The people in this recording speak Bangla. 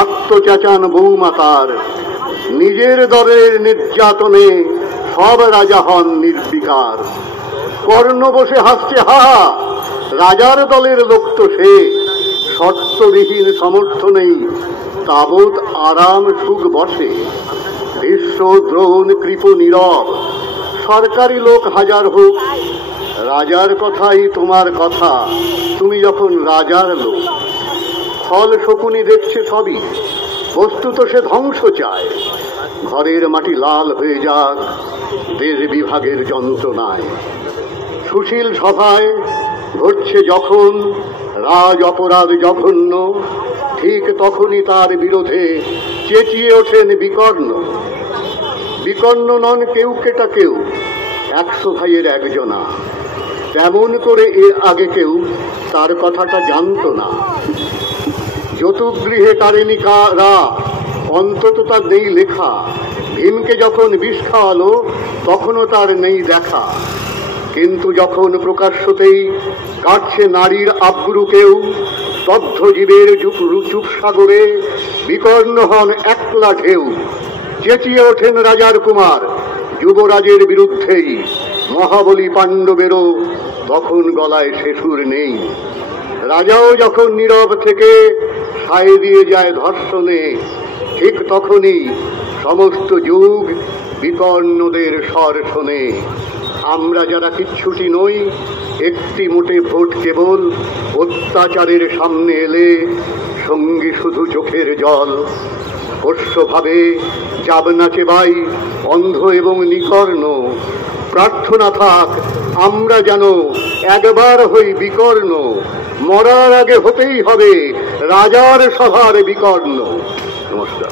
আত্মচাচান বৌমাতার নিজের দলের নির্যাতনে সব রাজা হন নির্বিকার। কর্ণ বসে হাসছে হা, রাজার দলের লোক তো সে, শর্তবিহীন সমর্থনেই তাবৎ আরাম সুখ বসে। ভীষ্ম দ্রোণ কৃপ নীরব, সরকারি লোক হাজার হোক, রাজার কথাই তোমার কথা, তুমি যখন রাজার লোক। ফল শকুনি দেখছে সবই, বস্তুত সে ধ্বংস চায়। ঘরের মাটি লাল হয়ে যাক দেশ বিভাগের যন্ত্রণায়। সুশীল সভায় ঘটছে যখন রাজ অপরাধ জঘন্য, ঠিক তখনই তার বিরোধে চেঁচিয়ে ওঠেন বিকর্ণ। বিকর্ণ নন কেউ কেটা কেউ, 100 ভাইয়ের একজনা। তেমন করে এর আগে কেউ তার কথাটা জানত না। যতুগৃহে কারেনিকারা অন্তত তার নেই লেখা। ভীমকে যখন বিষ খাওয়ালো তখনও তার নেই দেখা। কিন্তু যখন প্রকাশ্যতেই কাটছে নারীর আব্রু কেউ, দগ্ধ জীবের চুপ সাগরে বিকর্ণ হন একলা ঢেউ। চেঁচিয়ে ওঠেন রাজার কুমার যুবরাজের বিরুদ্ধেই। মহাবলী পাণ্ডবেরও তখন গলায় সে সুর নেই। রাজাও যখন নীরব থেকে সায় দিয়ে যায় ধর্ষণে, ঠিক তখনই সমস্ত যুগ বিকর্ণদের স্বর শোনে। আমরা যারা কিচ্ছুটি নই, একটি মোটে ভোট কেবল, অত্যাচারের সামনে এলে সঙ্গী শুধু চোখের জল। পোষ্যভাবে যাব নাচে বাই অন্ধ এবং নিকর্ণ, প্রার্থনা থাক আমরা যেন একবার হই বিকর্ণ। মরার আগে হতেই হবে রাজার সভার বিকর্ণ। নমস্কার।